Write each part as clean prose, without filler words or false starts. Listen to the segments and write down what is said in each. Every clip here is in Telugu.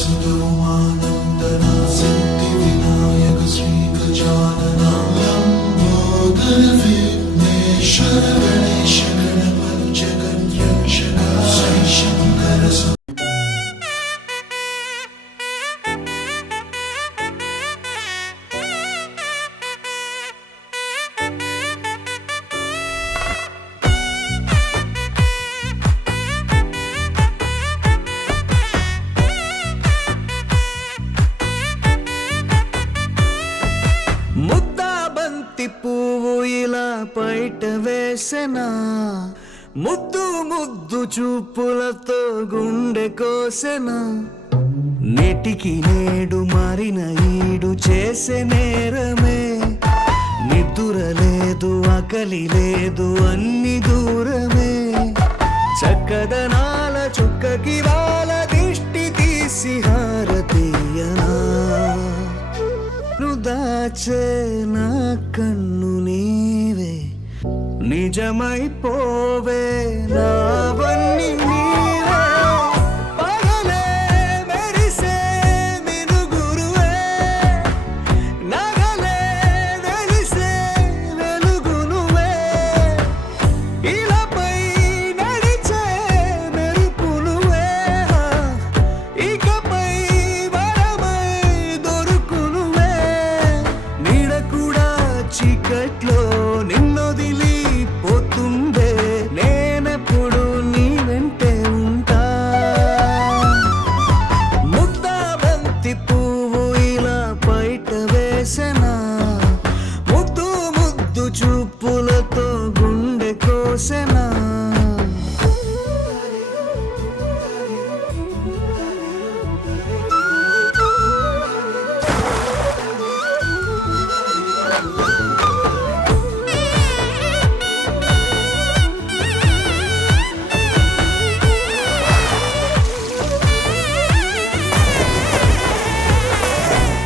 सुगमानन्दना सिद्धिविनायक श्रीगजानना लम्बोदर विघ्नेश्वर गणेश गणपति जगद्रक्षक श्री शंकर పువ్వు ఇలా పైట వేసెనా ముద్దు ముద్దు చూపులతో గుండె కోసెనా నేటికి నేడు మారిన ఈడు చేసే నేరమే నిద్ర లేదు ఆకలి లేదు అన్ని దూరమే చక్కదనాల చుక్కకి వాళ్ళ దిష్టి తీసి హారతీయనా దాచే నా కన్ను నీవే నిజమైపోవే నావన్నీ నీవే పగలే మెరిసే మినుగురువే నగలే వెలిసే వెలుగునువే ఇలాపై నడిచే మెరుపునువే ఇకపై చీకట్లో నిన్నొదిలి పోతుందే నేనెప్పుడు నీ వెంటే ఉంటా ముద్దాబంతి పువ్వు ఇలా బయట వేసెనా ముద్దు ముద్దు చూపులతో గుండె కోసెనా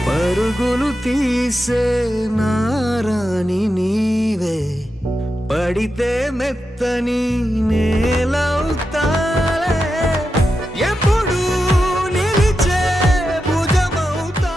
పరుగులు తీసే నారాణి నీవే పడితే మెత్తని నేలవుతాలే ఎప్పుడు నిలిచే భుజమవుతా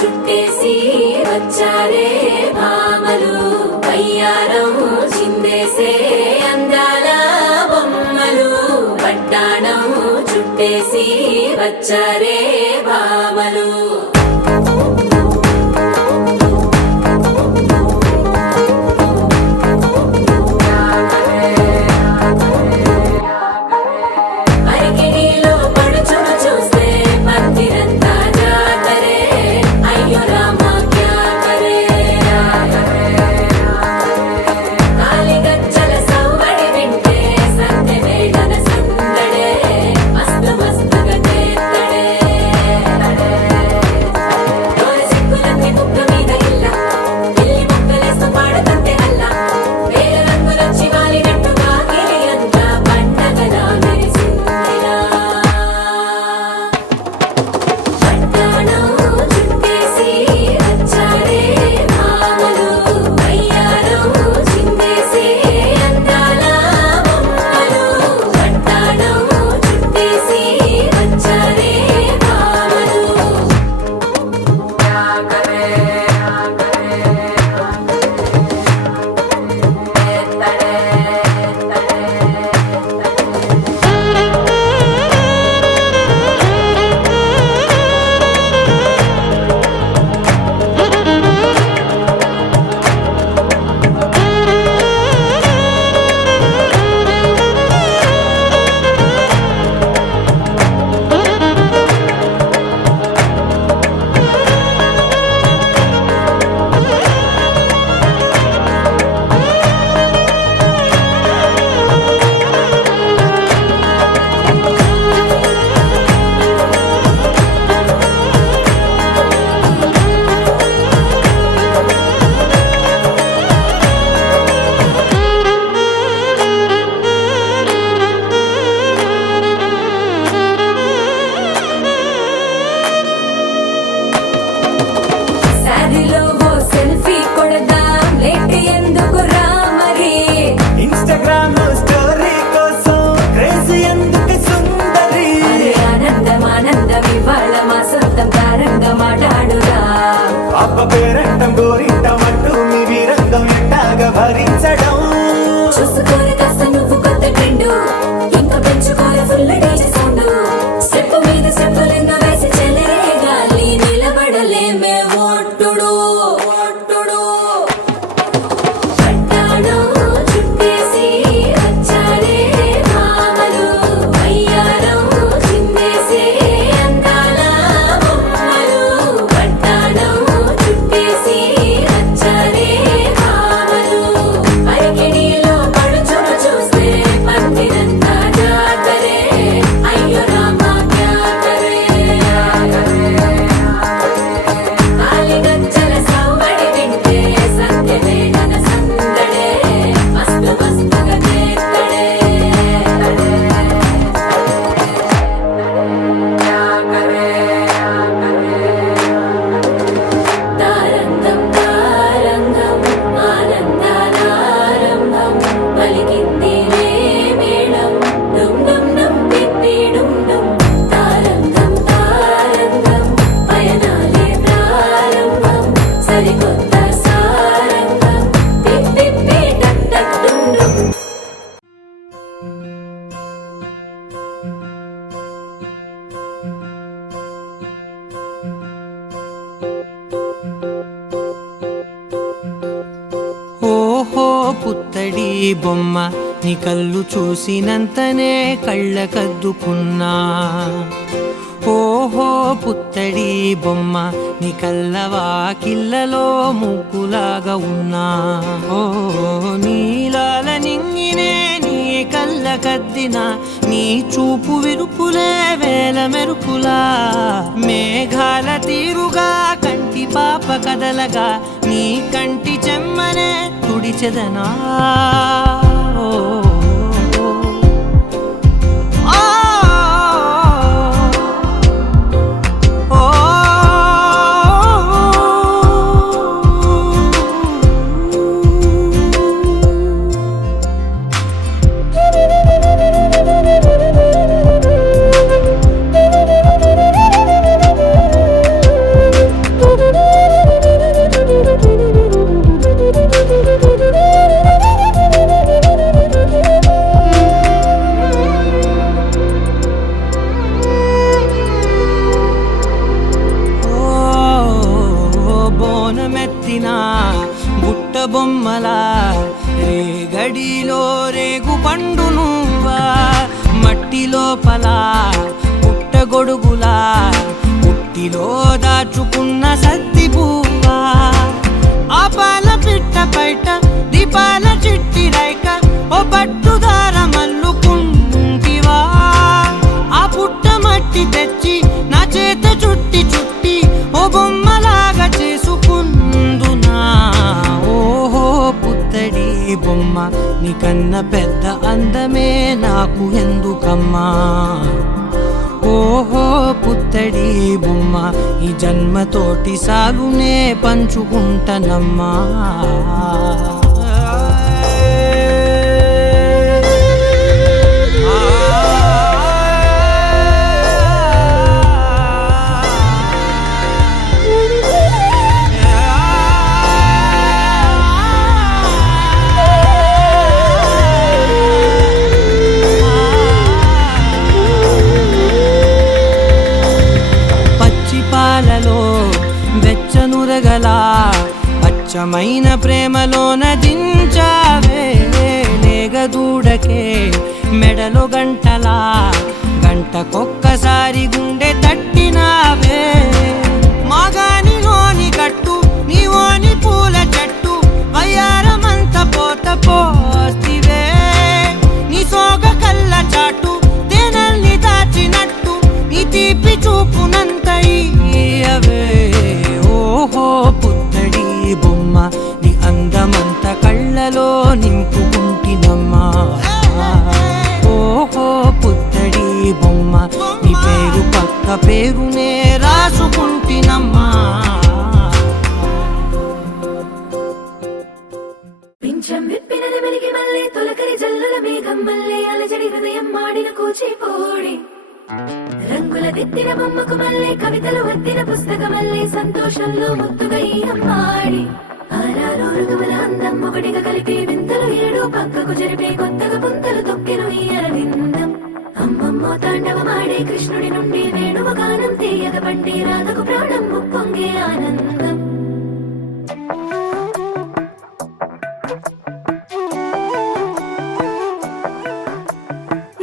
చుట్టేసి వచ్చారే భామలు అయ్యారం చిందేసే అందాల బొమ్మలు పట్టాణం చుట్టేసి వచ్చారే భామలు బొమ్మ నీ కళ్ళు చూసినంతనే కళ్ళకద్దుకున్నా. ఓహో పుత్తడి బొమ్మ నీ కళ్ళవాకిళ్ళలో ముగ్గులాగా ఉన్నా. ఓ నీలాల నింగినే నీ కళ్ళకద్దిన నీ చూపు విరుపులే వేల మెరుపులా. మేఘాల తీరుగా కంటి పాప కదలగా నీ కంటి చెమ్మనే తుడిచెదనా. బుట్ట బొమ్మలా రేగడిలో రేగు పండు నువ్వా. మట్టి లోపల పుట్ట గొడుగులా పుట్టిలో దాచుకున్న సత్తి పువ్వా. ఆ పాల పిట్ట బయట దీపాల చిట్టి రైక ఓ పట్టుదార మల్లుకుంటివా. ఆ పుట్ట మట్టి తెచ్చి నా చేత చుట్టి చుట్టి ఓ బొమ్మలాగా చేసుకుందునా. ఓహో పుత్తడి బొమ్మ నీకన్న పెద్ద అందమే నాకు ఎందుకమ్మా. ఓహో పుత్తడి బొమ్మ ఈ జన్మతోటి సాలునే పంచుకుంటనమ్మా. వెచ్చనురగలా అచ్చమైన ప్రేమలోన దించావే. లేగదూడకే మెడలో గంటలా గంటకొక్కసారి గుండె తట్టినావే. మాగానిలోని గట్టు నీవోని పూల చెట్టు వయ్యారమంత పోత పోస్తివే. నీ సోగ కళ్ళ చాటు తేనల్ని దాచినట్టు నీ తీపి చూపునంత ఇయ్యవే. ఓహో పుత్తడి బొమ్మ నీ అందమంత కళ్ళలో నింపుకుంటినమ్మా. ఓహో పుత్తడి బొమ్మ నీ పేరు పక్క పేరునే రాసుకుంటినమ్మా. పింఛం విప్పినది మెలిగి మళ్ళీ తొలకరి జల్లుల మేఘం మళ్ళీ అలజడి హృదయం మాడిన కూచిపోడి. రంగుల దిద్దిన బొమ్మకు మళ్ళీ కవితలు వద్దిన పుస్తకమల్లే సంతోషంలో ముద్దుగా ఈ అమ్మాడి. ఆరారు ఋతువుల అందం ఒకటిగా కలిపి వింతలు ఏడు పక్కకు జరిపే కొత్తగా పుంతలు తొక్కెను ఈ అరవిందం. అమ్మమ్మో తాండవమాడే కృష్ణుడి నుండి వేణువ గానం తీయగ పండి రాధకు ప్రాణం ఉప్పొంగే ఆనందం.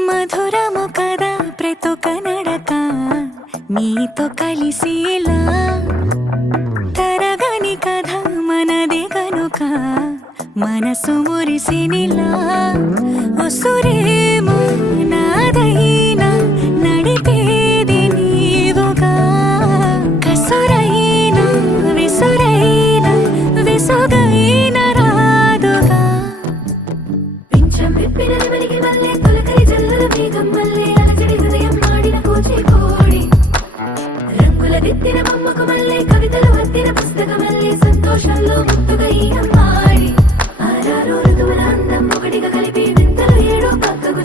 మధురము కదా ప్రతొక నడక నీతో కలిసేలా. తరగని కథ మనదే కనుక మనసు మురిసినిలా. ఉసురేమో నాదైనా నడిపేది నీవుగా. కసురైనా విసురైనా విసుగైన రాదుగా. పింఛం విప్పినది మెలిగి మళ్ళీ తొలకరి జల్లుల మేఘం మళ్ళీ అలజడి హృదయం మాడిన కూచిపోడి. రంగుల దిద్దిన బొమ్మకు మళ్ళీ కవితలు వద్దిన పుస్తకమల్లే సంతోషంలో ముద్దుగా ఈ అమ్మాడి. ఆరారు ఋతువుల అందం ఒకటిగా కలిపి వింతలు ఏడు పక్కకు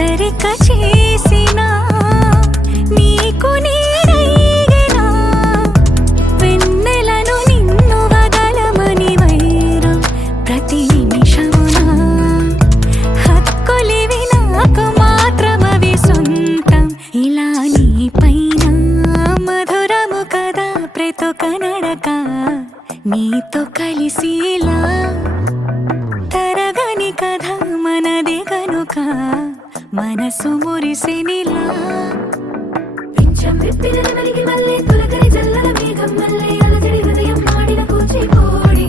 హెచ్చరిక చేసినా నీకు నీడైనా వెన్నెలను నిన్ను వదలమని వైరం ప్రతి నిమిషమునా హక్కులివి నాకు మాత్రమవి సొంతం ఇలా నీ పైన మధురము కదా ప్రతొక నడక నీతో కలిసిలా తరగని కథ మనది కనుక మనసు మురిసినిలా పింఛం విప్పిన నెమలికి మళ్ళీ తొలకరి జల్లల మేఘం మళ్ళీ అలజడి హృదయం మాడిన కూచిపూడి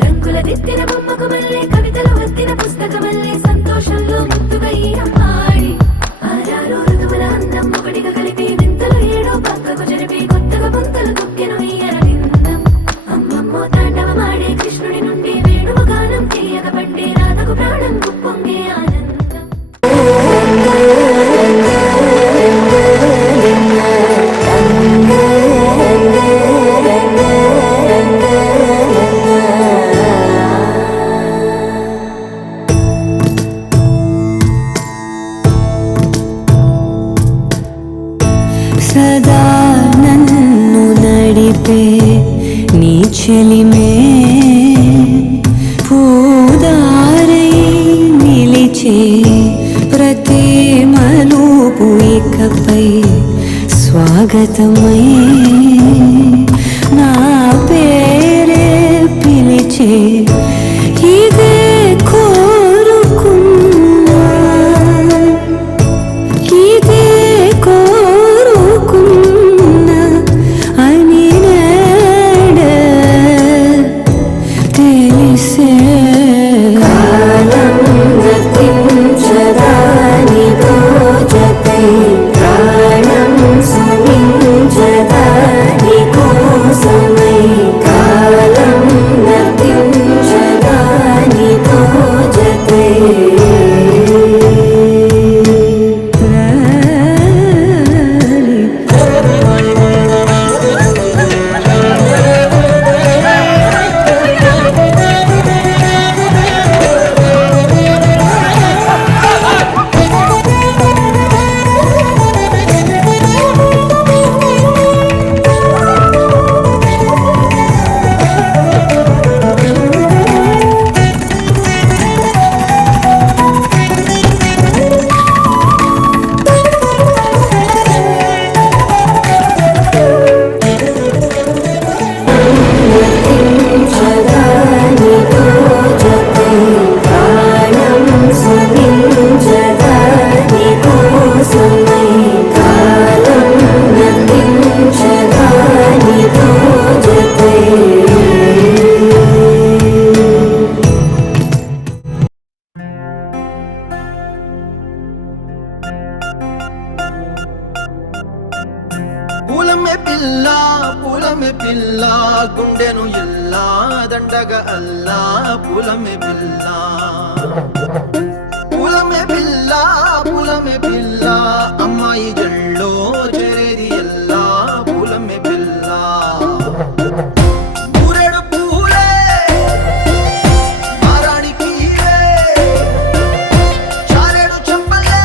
రంగుల దిద్దిన బొమ్మకు మళ్ళీ కవితలు వద్దిన పుస్తకం మళ్ళీ సంతోషంలో ముద్దుగా ఈరం పాడి ఆరారు ఋతువుల అందం ఒకటిగా కలిపి వింతలు ఏడో పక్కకు జరిపి కొత్తగా పుంతలు తొక్కెను ఈ అరవిందం అమ్మమ్మో తాండవమాడే కృష్ణుడి నుండి వేణువు గానం తీయక పట్టే రాధకు ప్రాణం కుప్పొంగే ఆనందం సదా నన్ను నడిపే నీ చెలిమే పూదారై నిలిచే ప్రతి మలుపు ఇకపై స్వాగతమై నా పేరే పిలిచే ఇదే కోరుకున్నా ఇదే కోరుకున్నా అని నేడే తెలిసే కాలం గతించదాని దోజతై ప్రాణం సుమించదాని కోసమై కాలం గతించదాని దోజతై పూలమే పిల్ల గుండెను ఇల్లా దండగ అల్లా పూలమే పిల్ల పూలమే పిల్ల అమ్మాయి జల్లో చేరేది ఎల్లా పూలమే పిల్ల పూరెడు పూలే మారాణి పీలే చారెడు చంపలే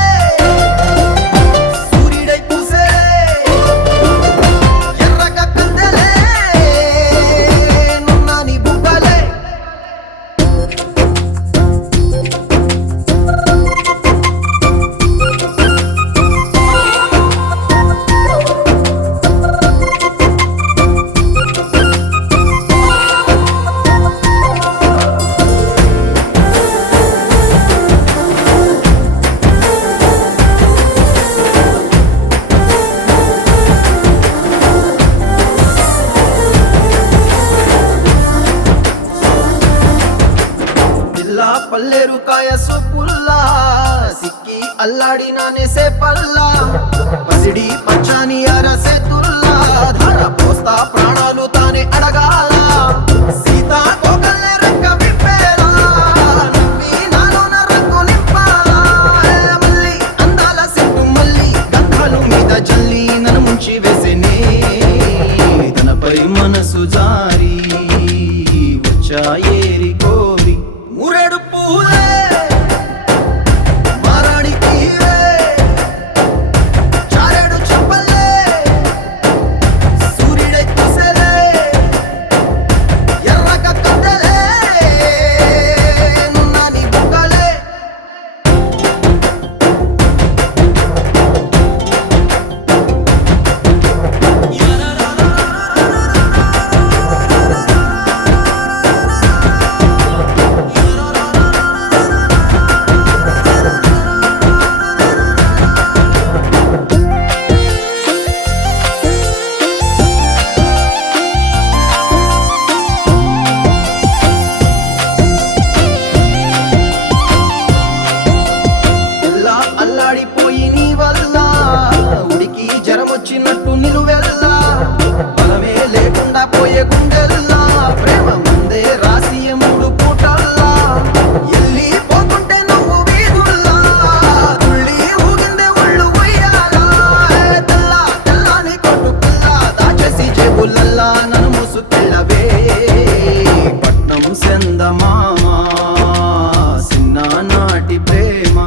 సూర్యుడై పూసే ఎర్రగా కందలే నున్నాని బుగ్గలే పల్లేరు కాయ సొప్పుల్లా సిక్కి అల్లాడినానే సే పల్లా పసిడి పచ్చాని అరసే తుల్లా ధార పోస్తా ప్రాణాలు తానే అడగాల సీతా కోకల్లే రెక్క విప్పేలా నవ్వి నాలోన రంగు నింపాలా మళ్ళీ అందాల సిగ్గు మళ్ళీ గంధాలు మీద జల్లి నన్ను ముంచి వేసేనే తనపై మనసు జారి వచ్చాయేరి కోరి మురెడు పూలే మారాణి గుండెల్లా ప్రేమ మందే రాసియ మూడు పూటల్లా ఎల్లి పోతుంటే నువ్వు వీధుల్లా తుళ్ళి ఊగిందే ఒళ్ళు ఉయ్యాలా తెల్ల తెల్లని కొట్టు పిల్ల దాచేసి జేబులల్లా నన్ను మూసుకెళ్ళవే పట్నం సెందమామా చిన్ననాటి ప్రేమ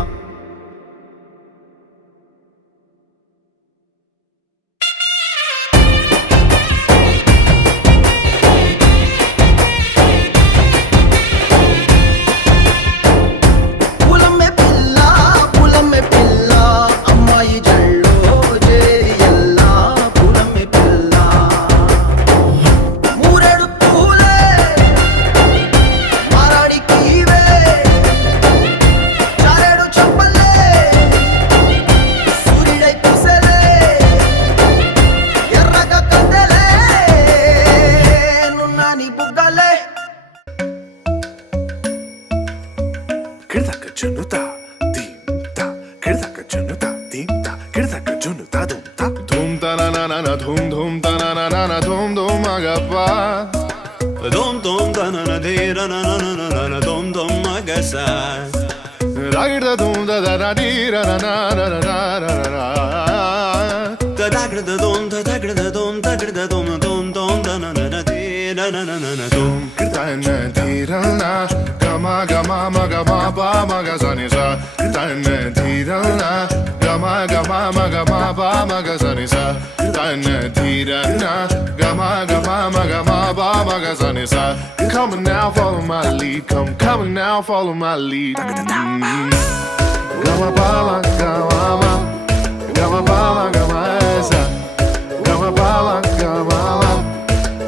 పూలమ్మే పిల్ల అమ్మాయి జల్లో చేరి ఎల్లా పూలమ్మే పిల్ల మూరెడు పూలే మారాడికి ఇవే చారెడు చెప్పలే సూర్యుడై పూసలే ఎర్రగా కదలే నున్నాని బుగ్గలే Kırdaka junuta, dimta. Kırdaka junuta, dimta. Kırdaka junuta, dumta. Dum ta na na na na dum dum ta na na na na dum dum agapa. Dum dum da na na de ra na na na na na dum dum magasa. Ragda dum da da da di ra na na na na na na na. Da da gra da dum da gra da dum da gra da dum dum dum da na na na de ra na na na na dum. Kırdana di ra na. Gama gama maga ma ba maga zani sa. Kırdana di ra na. Gama gama maga ma ba maga zani sa. Kırdana di ra na. Gama gama maga ma ba maga zani sa. Come on now, follow my lead. Come on now, follow my lead. Gama ba ma gama ma. Gama ba ma gama sa. Gama ba ma gama ma.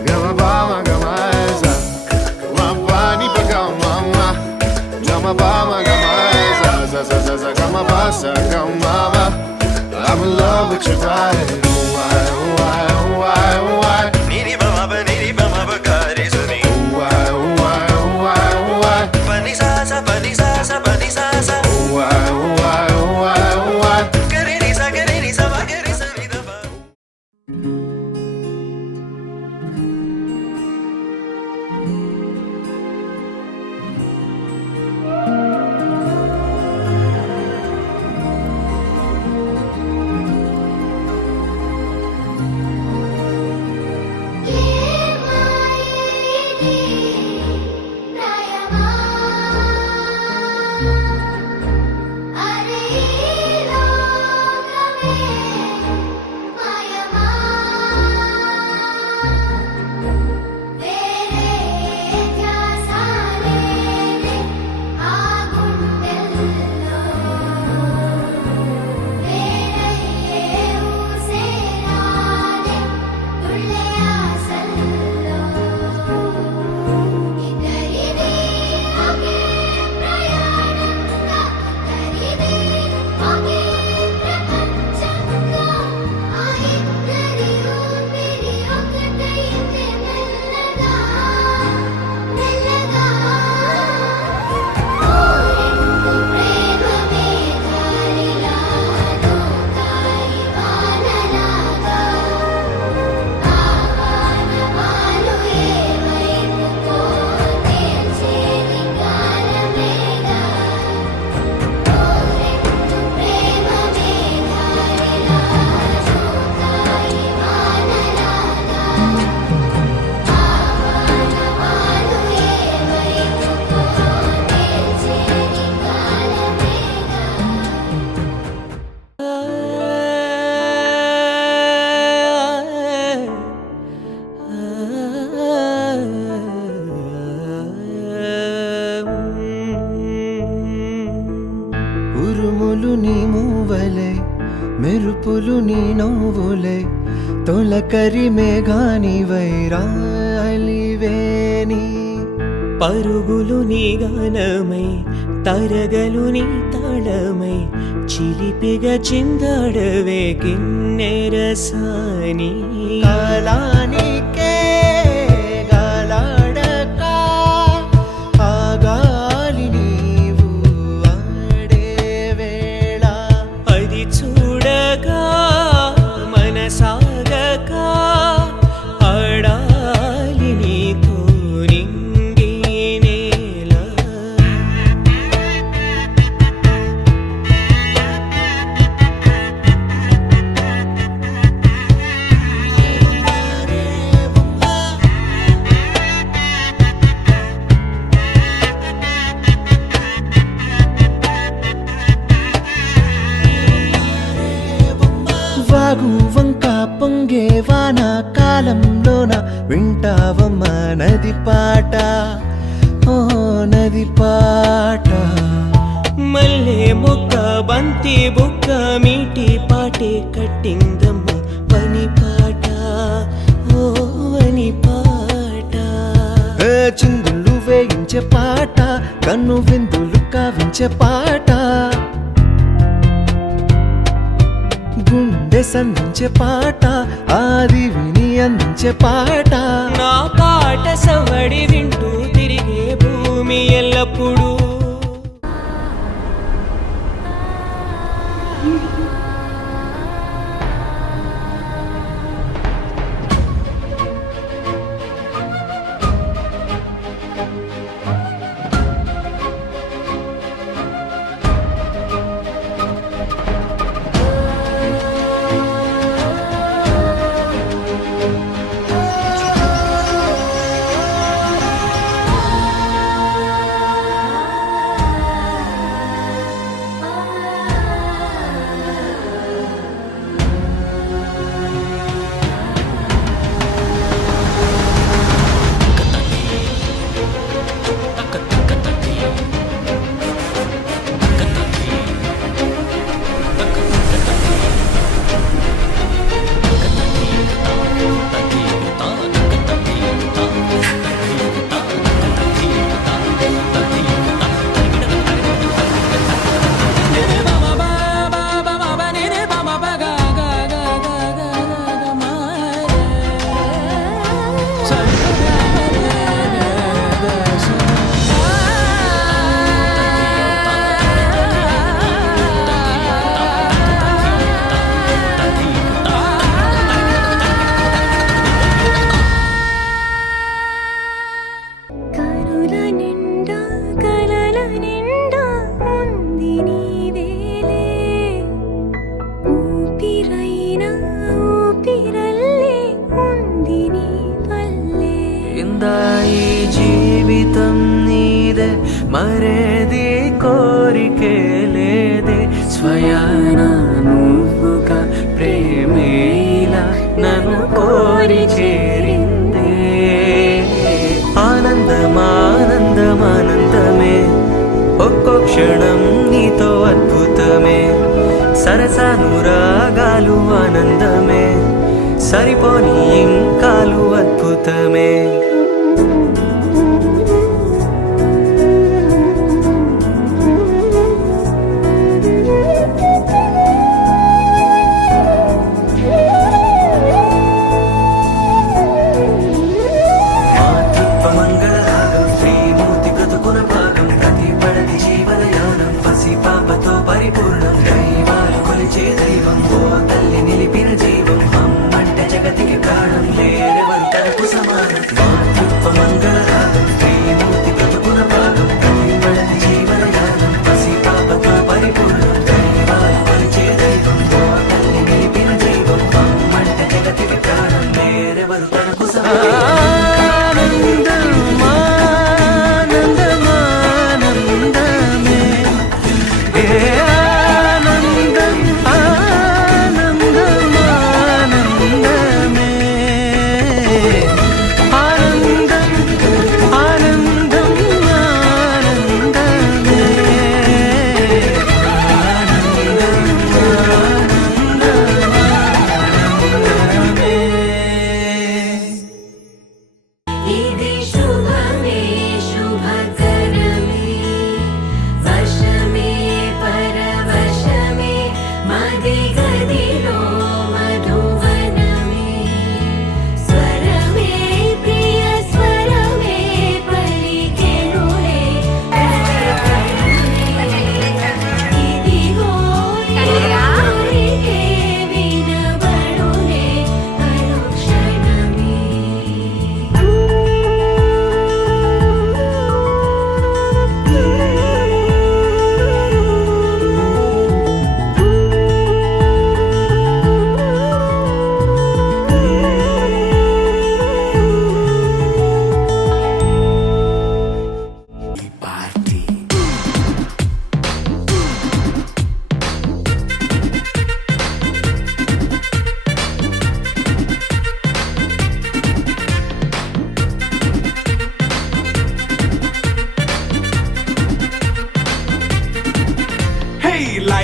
Gama ba ma gama sa. Gama ba ni pa gama ma. Gama ba ma gama sa. Sa sa sa sa gama ba sa gama ma. I'm in love with your body. Why, why, why, why? Niri ba ma ba niri ba ma ba ga re sa ni. Why, why, why, why? Pa ni sa sa pa ni sa sa pa ni sa sa. Why, why, why, why? Ga re ni sa ba ga re sa ni da ba. ఉరుములు నీ మూవలే మెరుపులు నీ నవ్వులే తొలకరి మేఘాని వైరాలివేని పరుగులు నీ గానమై తరగలు నీ తాళమై చిలిపిగా చిందాడవే కిన్నెరసాని కాలానికే గాలాడక ఆ గాలి నీవు ఆడే వేళ అది చూడగా మనసాగక ఆడాలి పొంగే వాన కాలంలోన వింటావమ్మా నది పాట, ఓ నది పాట. మల్లె మొక్క బంతి బుక్క మీటి పాటే కట్టిందమ్మ వని పాట, ఓ వని పాట. చిందులు వేయించే పాట, కన్ను విందులు కావించే పాట, గుండె సంధించే పాట, ఆది విని అందించే పాట. నా పాట సవడి వింటూ తిరిగే భూమి ఎల్లప్పుడూ. జీవితం నీదే, మరేది కోరికే లేదే, స్వయాన నువ్వుగా ప్రేమే ఇలా నన్ను కోరి చేరిందే. ఆనందమానందమానందమే, ఒక్కో క్షణం నీతో అద్భుతమే, సరసానురాగాలు ఆనందమే, సరిపోని ఇంకాలు అద్భుతమే. పరిపూర్ణం దైవాలు కొలిచే దైవం, ఓ తల్లి నిలిపిన జీవం, అమ్మంటే జగతికి ప్రాణం, వేరెవరు తనకు సమానం.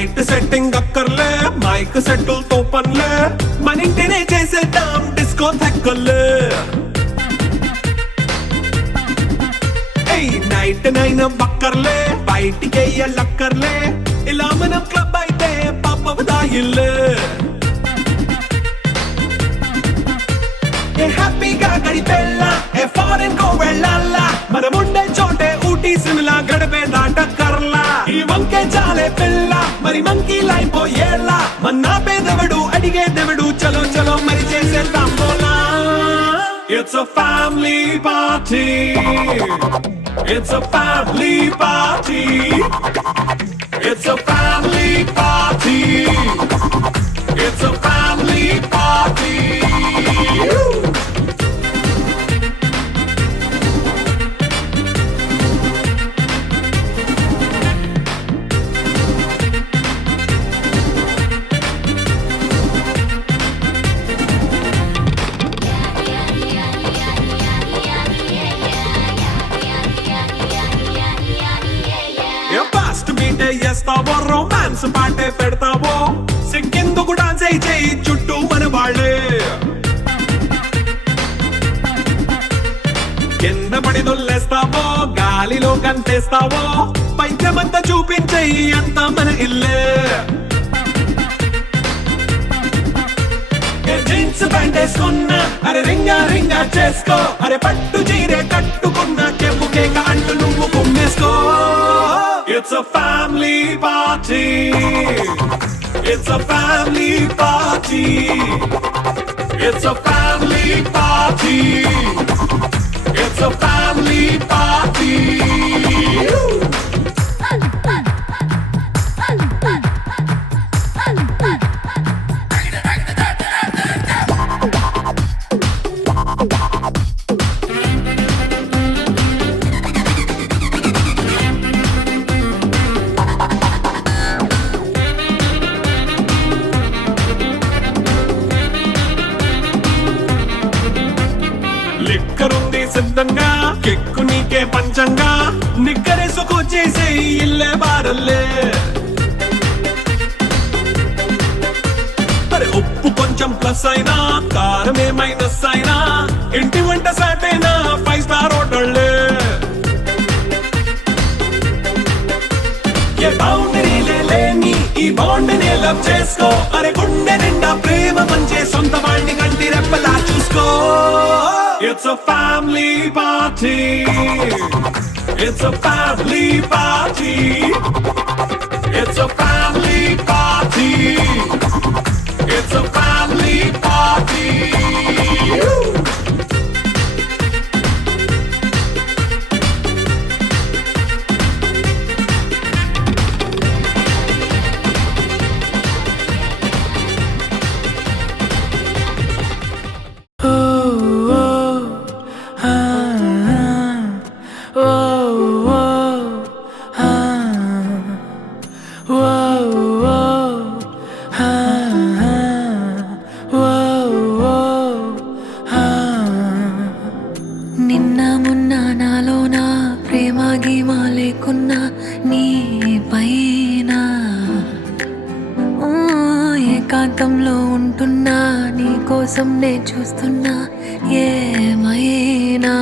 లైట్ సెట్టింగ్ అక్కర్లే మైక్ సెట్టులతో పనులే మన ఇంటినే చేసేద్దాం డిస్కో తెక్కలే నైట్ నైన్ బక్కర్లే బయటికి వెళ్ళక్కర్లే ఇలా మనం క్లబ్ అయితే పాపదాయిల్లే హ్యాపీగా గడిపెళ్ళా ఫారెన్ కో వెళ్ళాలా మనం ఉండే చోటే ఊటీ సిమ్లా గడిపే దాటక్కర్లా ఈ వంకే చాలే పిల్ల మరి మంకీ లైపోయేలా మన్నా పేదవడు అడిగేదెవడు చలో చలో మరి చేసేద్దాం పోలా It's a family party. It's a family party. It's a family party. It's a family party. Fast మీటే చేస్తావో రొమాన్స్ పాటే పెడతావో సిక్కిందుకు డాన్స్ అయి చేయి చుట్టూ మన వాళ్ళే కింద పడి దొల్లేస్తావో గాలిలో కంటేస్తావో పైచమంతా చూపించేయి అంత మన ఇల్లే జీన్స్ ప్యాంట్ వేసుకున్నా అరే రింగా రింగా చేసుకో అరే పట్టు చీరే కట్టుకున్నా చెవు కేక అంటూ నువ్వు కుమ్మేసుకో It's a family party. It's a family party. It's a family party. It's a family party. లిక్కరుంది సిద్ధంగా కెక్కు నీకే పంచంగా నిక్కరేసుకు చేసే ఇల్లే బారల్లే అరే ఉప్పు కొంచెం ప్లస్ అయినా కారమే మైనస్ అయినా ఇంటి వంట సాటైనా 5 స్టార్ హోటళ్ళే ఏ బౌండరీలే లేని ఈ బాండ్ని లవ్ చేసుకో అరే గుండె నిండా ప్రేమ పంచే సొంత వాడిని కంటి రెప్పలా చూసుకో It's a family party. It's a family party. It's a family party. It's a family party. నిన్న మొన్న నాలోన ప్రేమ గీమా లేకున్నా నీ పైన ఏకాంతంలో ఉంటున్నా నీ కోసం నే చూస్తున్నా ఏమైనా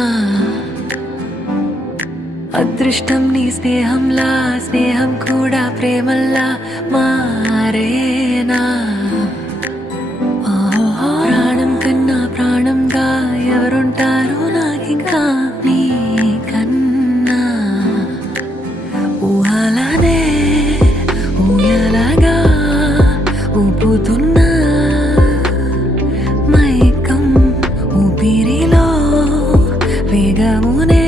అదృష్టం నీ స్నేహంలా స్నేహం కూడా ప్రేమల్లా మారేనా ప్రాణం కన్నా ప్రాణంగా ఎవరుంటారో నాకింకా నీ కన్నా ఊహలనే ఊయలగా ఊపుతున్నా మైకం ఊపిరిలో వేగమునే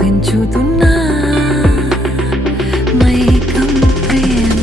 పెంచుతున్నా మైకం ప్రేమ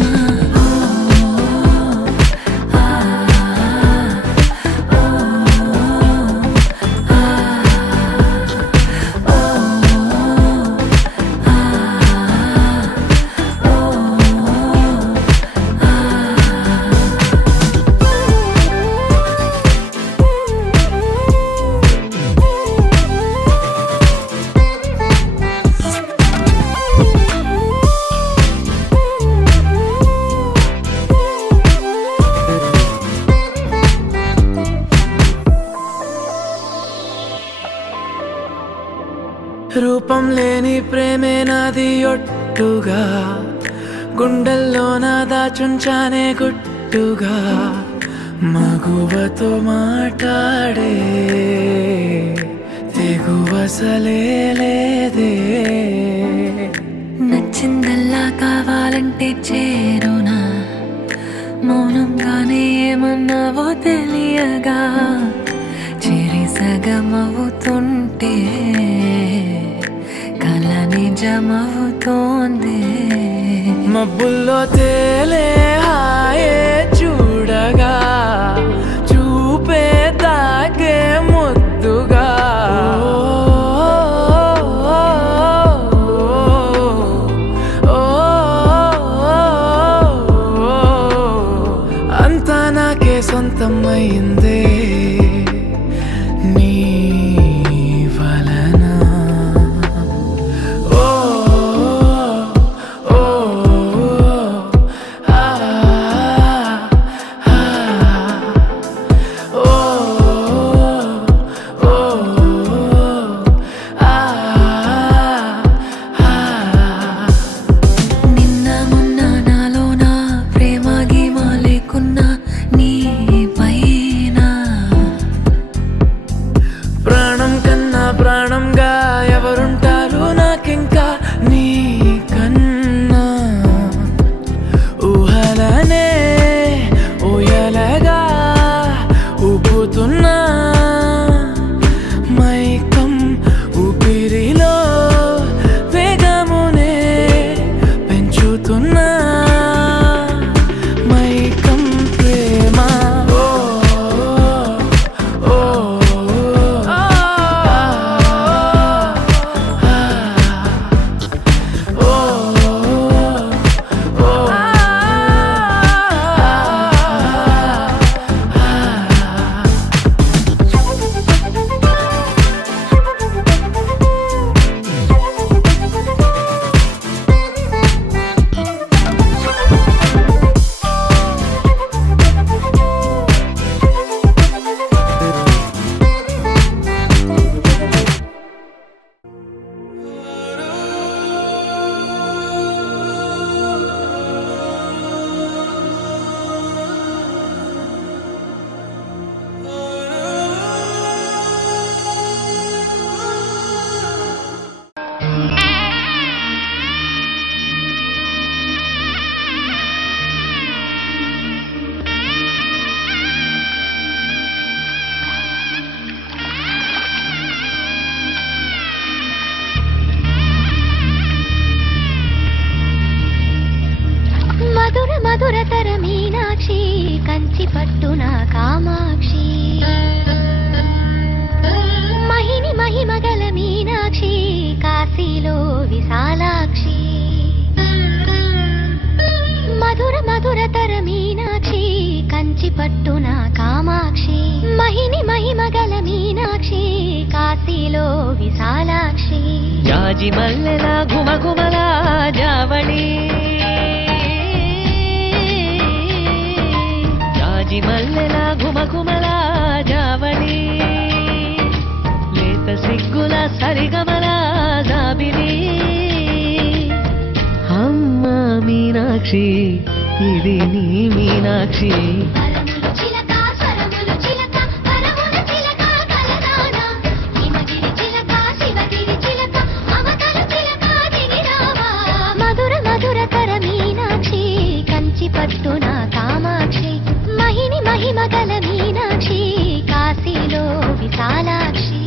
రూపం లేని ప్రేమే నాది ఒట్టుగా, గుండెల్లో నా దాచుంచానే గుట్టుగా, మగువతో మాట్లాడే తెగువసలే లేదే. నచ్చిందల్లా కావాలంటే చేరునా, మౌనంగానే ఏమన్నావో తెలియగా, చెరి సగమవుతుంటే కల నిజమవుతోంది. మబ్బుల్లో తేలే హాయే చూడగా, చూపే తాకే ముద్దుగా, అంతా నాకే సొంతం అయిందే నీ వలన. ఓ ఓ ఆ ఆ ఓ ఓ ఆ నిన్న మొన్న నాలో నా ప్రేమ గీమ లేకున్నా నీ పైన ప్రాణం కన్నా ప్రాణంగా ఎవరుంటారు నాకింకా నీ కన్నా. ఊహలనే ఊయలగా ఊపుతున్నా, మైకం ఊపిరిలో వేగమునే పెంచుతున్నా, మైకం ప్రేమ. ఓ ఓ ఆ ఓ ఓ మధుర మధురతర మీనాక్షి, కంచి పట్టున కామాక్షి, మహిని మహిమగల మీనాక్షి, కాశీలో విశాలాక్షి. మధుర మధురతర మీనాక్షి, కంచి పట్టున కామాక్షి, మహిని మహిమగల మీనాక్షి, కాశీలో విశాలాక్షి. జాజి మల్లెల గుమగుమల జావళి, జాజి మల్లెల గుమగుమల జావళి, లేత సిగ్గుల సరిగమల జాబిలి. అమ్మ మీనాక్షి, ఇది నీ మీనాక్షి. వరములు చిలక స్వరములు చిలక, వరముల చిలక కలదాన, హిమగిరి చిలక శివగిరి చిలక, మమతల చిలక దిగిరావా. మధుర మధురతర మీనాక్షి, కంచి పట్టున కామాక్షి, మహిని మహిమగల మీనాక్షి, కాశీలో విశాలాక్షి.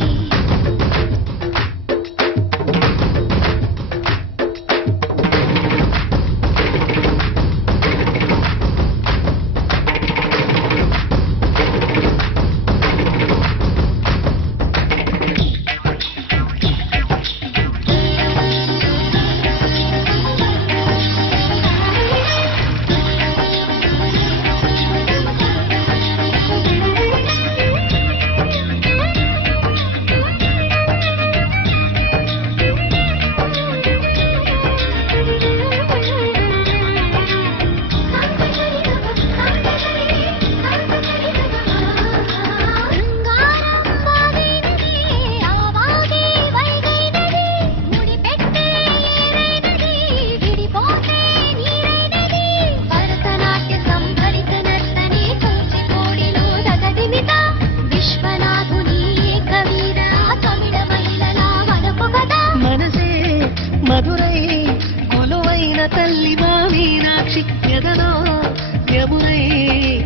తల్లి మా మీనాక్షి ఎదలో యమునై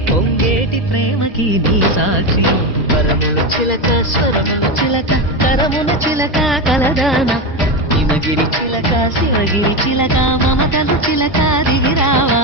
పొంగేటి ప్రేమకి నీ సాక్షి పరములు చిలక స్వరములు చిలక కరమున చిలక కలదాన హిమగిరి చిలక శివగిరి చిలక మమతలు చిలక దిగిరావా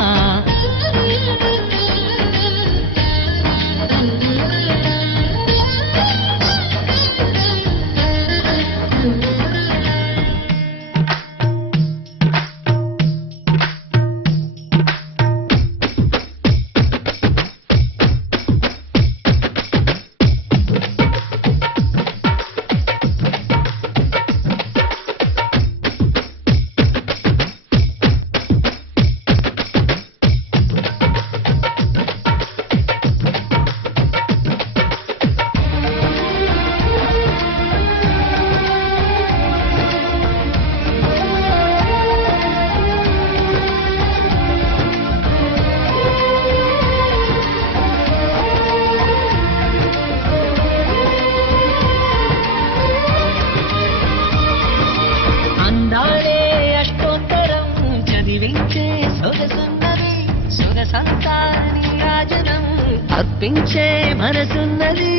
అర్పించే మనసున్నది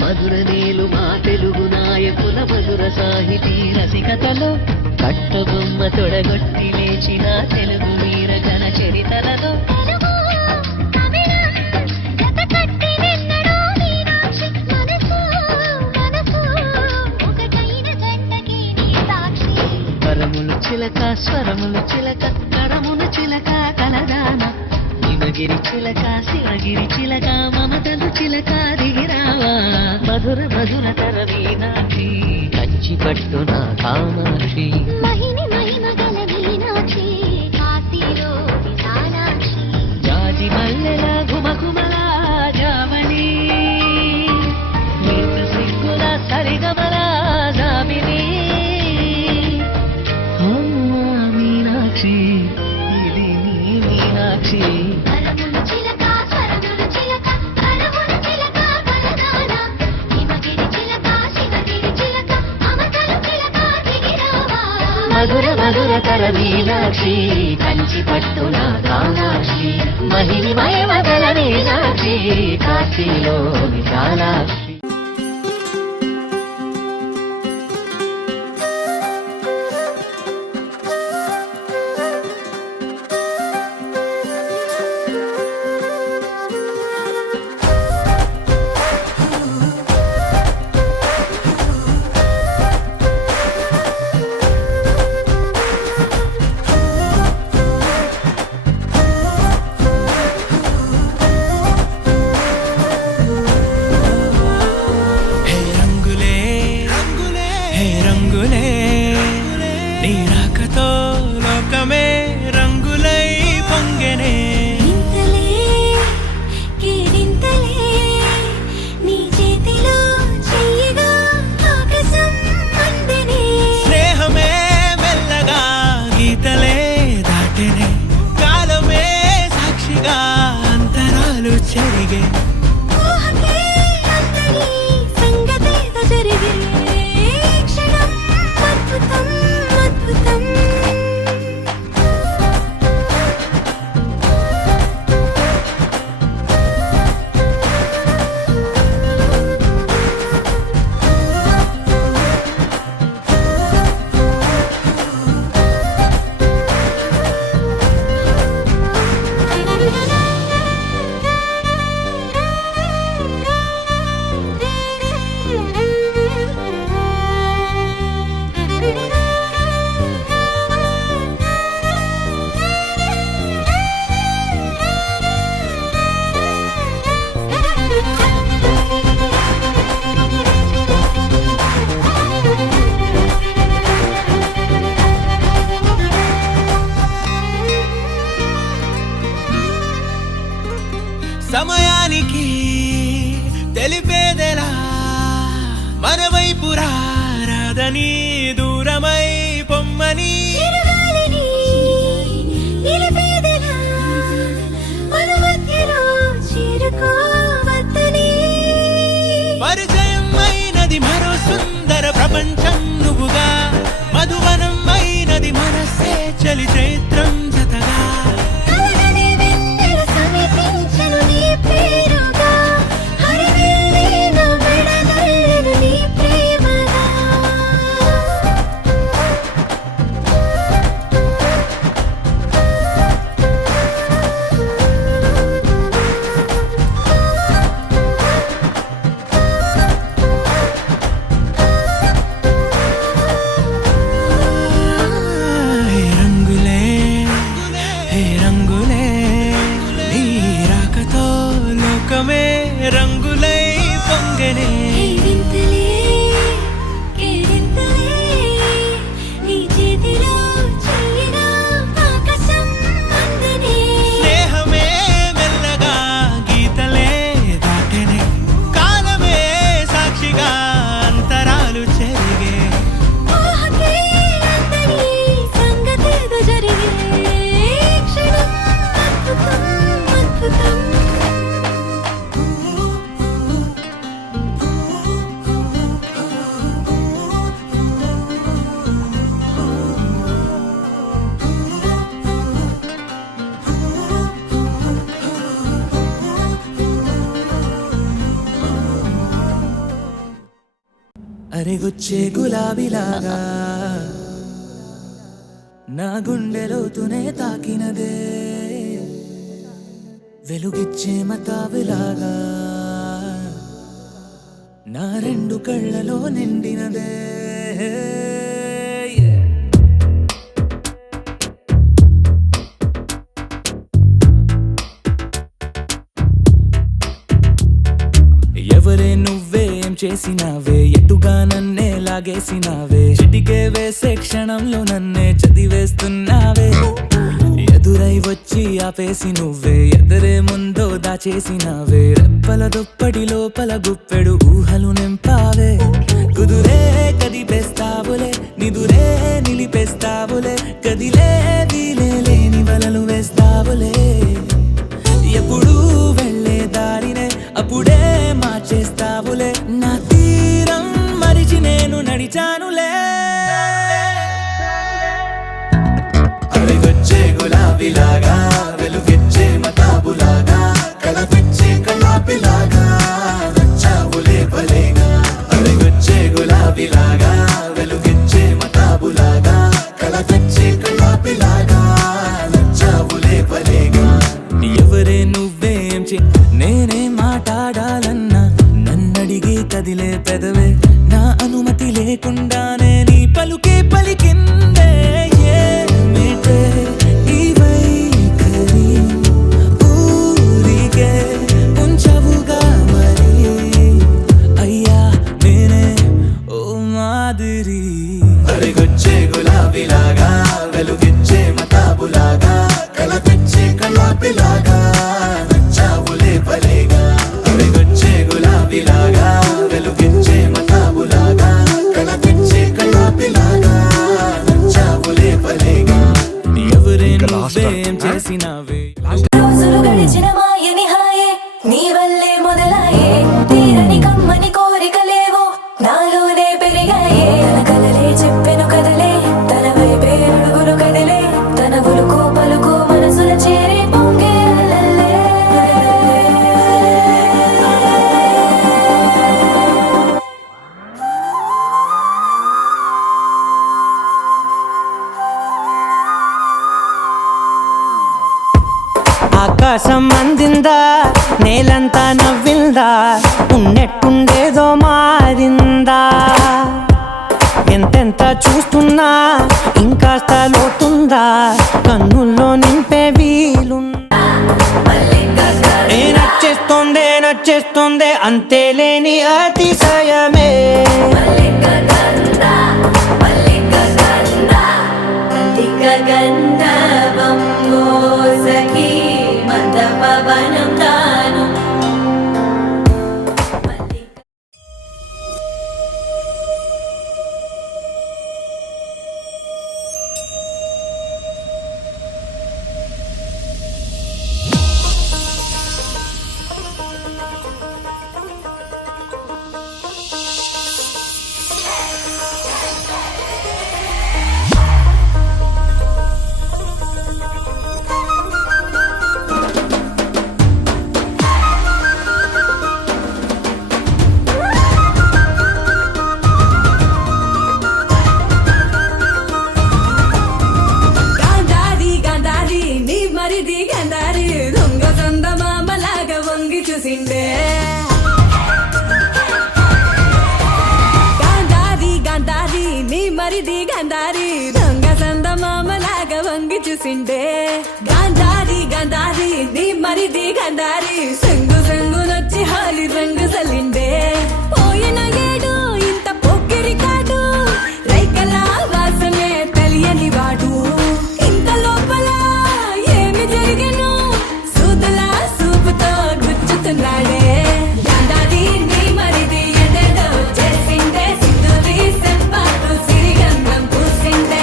మధుర నీలు మా తెలుగు నాయకుల మధుర సాహితీ రసికతలో కట్టబొమ్మ తొడగొట్టి లేచిన తెలుగు వీర ఘన చరితలలో పరములు చిలక స్వరములు చిలక కరమున చిలక కలదాన హిమగిరి చిలక శివగిరి చిలక మమతలు చిలక దిగిరావా మధుర మధుర తర మీనాక్షి కంచి పట్టున కామాక్షి మహిని మహిమ గల మీనాక్షి కాశీలో విశాలాక్షి జాజి మల్లెల ఘుమఘుమల జావళి నీకు సిగ్గుల సరిగమల జాబిలి అమ్మా మీనాక్షి ఇది నీ మీనాక్షి పరములు చిలక స్వరములు చిలక కరమున చిలక కలదాన హిమగిరి చిలక శివగిరి చిలక మమతలు చిలక దిగిరావా మధుర మధుర తర మీనాక్షి కంచి పట్టున కామాక్షి మహిని మయమగల మీనాక్షి కాశీలో విశాలాక్షి హే రంగులే హే రంగులే నీ రాకతో లోకమే రంగులై పొంగెనే ఇంతలే కేరింతలే నీ చేతిలో చెయ్యగా ఆకాశం అందనే స్నేహమే మెల్లగా గీతలే దాటెనే కాలమే సాక్షిగా అంతరాలు చెరిగే ఊహకే అంతని సంగతేదో జరిగే క్షణం అద్భుతం అద్భుతం సమయానికి తెలిపేదెలా మన వైపు రాదని దూరమై పొమ్మని చిరుగాలిని నిలిపేదెలా మన మధ్యలో చేరుకోవద్దని పరిచయం అయినది మరో సుందర ప్రపంచం నువ్వుగా మధువనం అయినది మనసే చలి చైత్రం జత అరెగొచ్చే గులాబీలాగా నా గుండెలోతునే తాకినదే వెలుగిచ్చే మతాబులాగా నా రెండు కళ్ళలో నిండినదే ఎవరే నువ్వేం చేసినావే ఎటుగా నన్నే లాగేసినావే చిటికే వేసే క్షణంలో నన్నే చదివేస్తున్నావే ఎదురై వచ్చి ఆపేసి నువ్వే ఎదరే ముందో దాచేసినావే రెప్పల దుప్పటి లోపల గుప్పెడు ఊహలు నింపావే కుదురే కదిపేస్తావులే నిదురే నిలిపేస్తావులే కదిలే వీలే లేని వలలు వేస్తావులే ఎప్పుడు వెళ్ళే దారినే అప్పుడే మార్చేస్తావులే నా తీరం మరిచి నేను నడిచానులే అరిగొచ్చే గులాబీలాగా వెలుగిచ్చే మతాబులాగా కలపిచ్చే కలాపిలాగా నచ్చావులే భలేగా అరిగొచ్చే గులాబీలాగా వెలుగిచ్చే మతాబులాగా కలపిచ్చే కలాపిలాగా నచ్చావులే భలేగా ఎవరే నువ్వేం నేనే మాట్లాడాలన్నా నన్నడిగి కదిలే పెదవే నా అనుమతి లేకుండానే నీ పలుకే పలికిందే ఏమిటే ఈ వైఖరి ఊరికే ఉంచవుగా మరి అయ్యా నేనే ఓ మాదిరి అరిగొచ్చే గులాబీలాగా వెలుగిచ్చే మతాబులాగా కలపిచ్చే కలాపిలాగా నచ్చావులే భలేగా అరిగొచ్చే గులాబీలాగా వెలుగిచ్చే మతాబులాగా కలపిచ్చే కలాపిలాగా నచ్చావులే భలేగా ఎవరే నువ్వేం చేసినావే రోజులు గడిచిన మాయని హాయే నీ వల్లే మొదలాయే తీరని కమ్మని కోరికలేవో నాలోనే పెరిగాయే తన కలలే చెప్పెను కదలే తన వైపే అడుగులు కదిలే తన గులుకు పలుకు మనసుల చేరి పొంగే అలలే. ఆకాశం అందిందా నేలంతా నవ్విందా ఉన్నట్టుండేదో మారిందా ఎంతెంత చూస్తున్నా ఇంకాస్త లోతుందా కన్నుల్లో నింపే వీలుందా నచ్చేస్తోందే అంతే లేని అతిశయమే చూసిండే గాంధారి గాంధారి నీ మరిది గాంధారి సంగు సంగు నొచ్చి హాలి రంగు సలిండే పోయిన ఏడు ఇంత పొక్కిరి కాడు రైకలా వాసమే తెలియని వాడు ఇంత లోపల ఏమి జరిగెను సూదులా సూపుతో గుచ్చుతున్నాడే గాంధారి నీ మరిది ఎదేదో చేసిండే సింధూరి సెంపాటు సిరిగంధం పూసిండే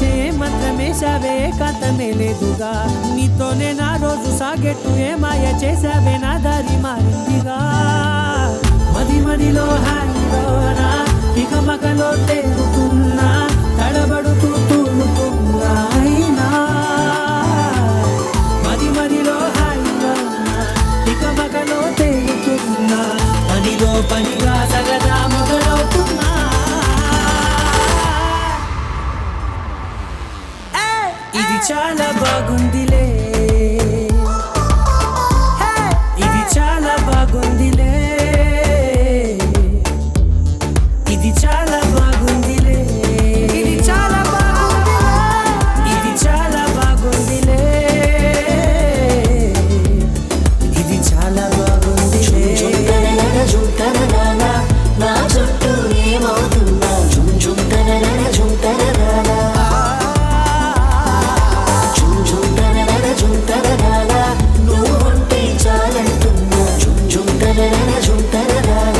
వేసే మంత్రమేశావే కాంతమే లేదుగా నీతోనే నా రోజు సాగెట్టు ఏ మాయ చేసావే నా దారి మారిందిగా మది మదిలో హాయిలోనా ఇక మగలో తేలుతున్నా తడబడుతూ తూలుతున్నా అయినా మది మదిలో హాయిలోనా ఇక మగలో తేలుతున్నా పనిలో పనిగా సగదా మొదలవుతున్నా ఇది చాలా బాగుందిలే ఇది చాలా బాగుందిలే ఇది చాలా బాగుందిలే ఇది చాలా బాగుందిలే ఇది చాలా బాగుందిలే ఇది చాలా బాగుందిలే నా చుట్టూ ఏమవుతున్నా జుమ్ జుమ్ తనన జుమ్ తనన జుమ్ జుమ్ తనన జుమ్ తనన నువ్వు ఉంటే చాలంటున్నా జుమ్ జుమ్ తనన జుమ్ తనన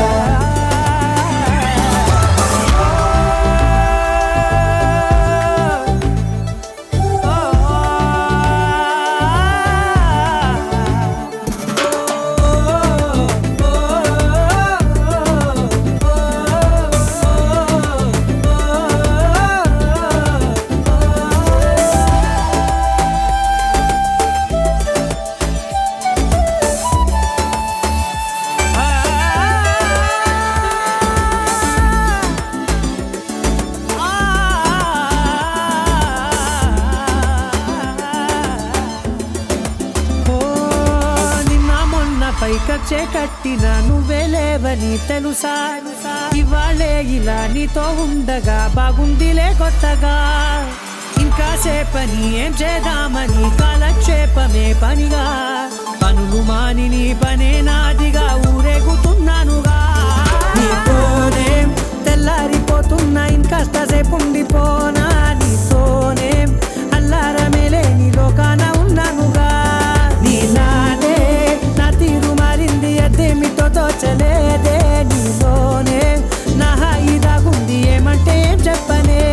పైకచ్చే కట్టిన నువ్వే లేవని తెలుసా ఇవాళే ఇలా నీతో ఉండగా బాగుందిలే కొత్తగా ఇంకా సేపని ఏం చేద్దామని కాలక్షేపమే పనిగా పనులు మాని నీ పనే నాదిగా ఊరేగుతున్నానుగా నీతోనే తెల్లారిపోతున్నా ఇంకాస్త సేపు ఉండిపోనా నీతోనే అల్లారమే లేని లోకాన ఉన్నానుగా నీలానే నా తీరు మారింది అదేమిటో తోచలేదే నీలోనే నా హాయి దాగుంది ఏమంటే ఏం చెప్పనే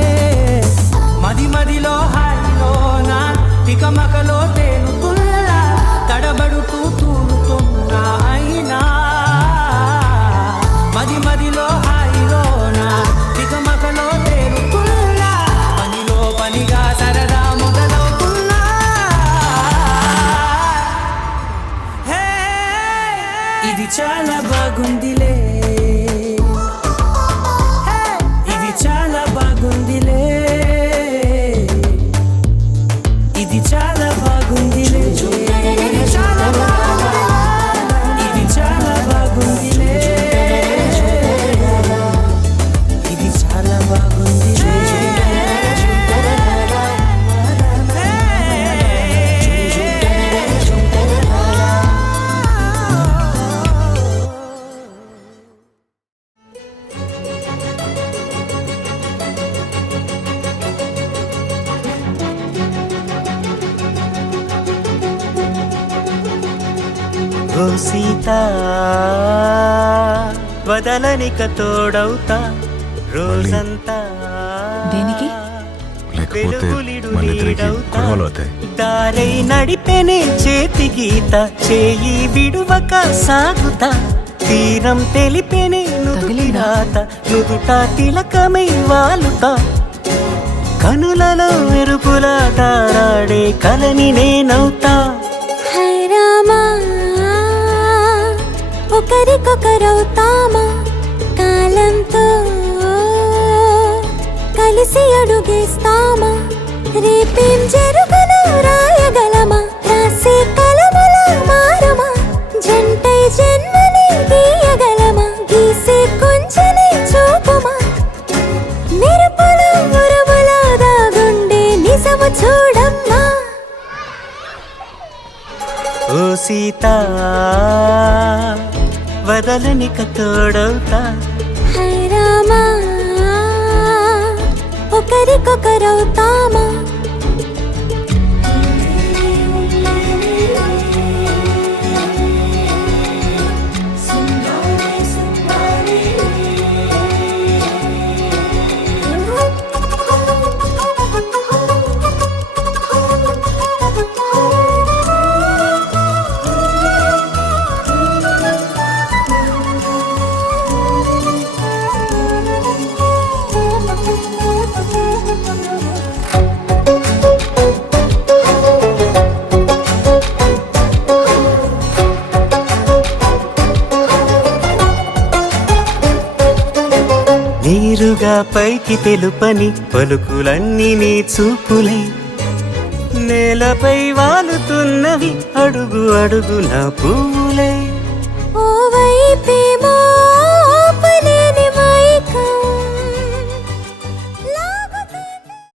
మది మదిలో హాయిలోనా తికమకలో తేలుతున్నా తడబడుతూ తూలుతున్నా అయినా మది మదిలో హాయిలోనా తికమకలో తేలుతున్నా పనిలో పనిగా సరదా మొదలవుతున్నా హే ఇది చాలా బాగుందిలే ఇది చాలా బాగుందిలే ఇది చాలా బాగుందిలే ఇది చాలా బాగుందిలే ఇది చాలా బాగుందిలే ఇది చాలా బాగుందిలే ఓ సీత వదలనిక తోడవుతా రోజంతా దేనికి? దారై నడిపెనే చేతి గీత చేయి విడువక సాగుతా తీరం తెలిపెనే నుదుటి రాత నుదుట తిలకమై వాలుతా కనులలో మెరుపులా తారాడే కలని నేనవుతా హై రామా ఒకరికొకరవుతామా కాలంతో కలిసి అడుగేస్తామా రేపేం జరుగును రాయగలమా రాసే కలముల మారమా జంటై జన్మని గీయగలమా గీసే కొంచెని చూపుమా మెరుపుల మురముల దాగుండే నిజము చూడమ్మా ఓ సీత వదలనిక తోడవుతా హై రామా ఒకరికొకరవుతామా పైకి తెలుపని పలుకులన్నీ నీ చూపులై నేలపై వాలుతున్నవి అడుగు అడుగు నా పువ్వులై ఓ వైపేమో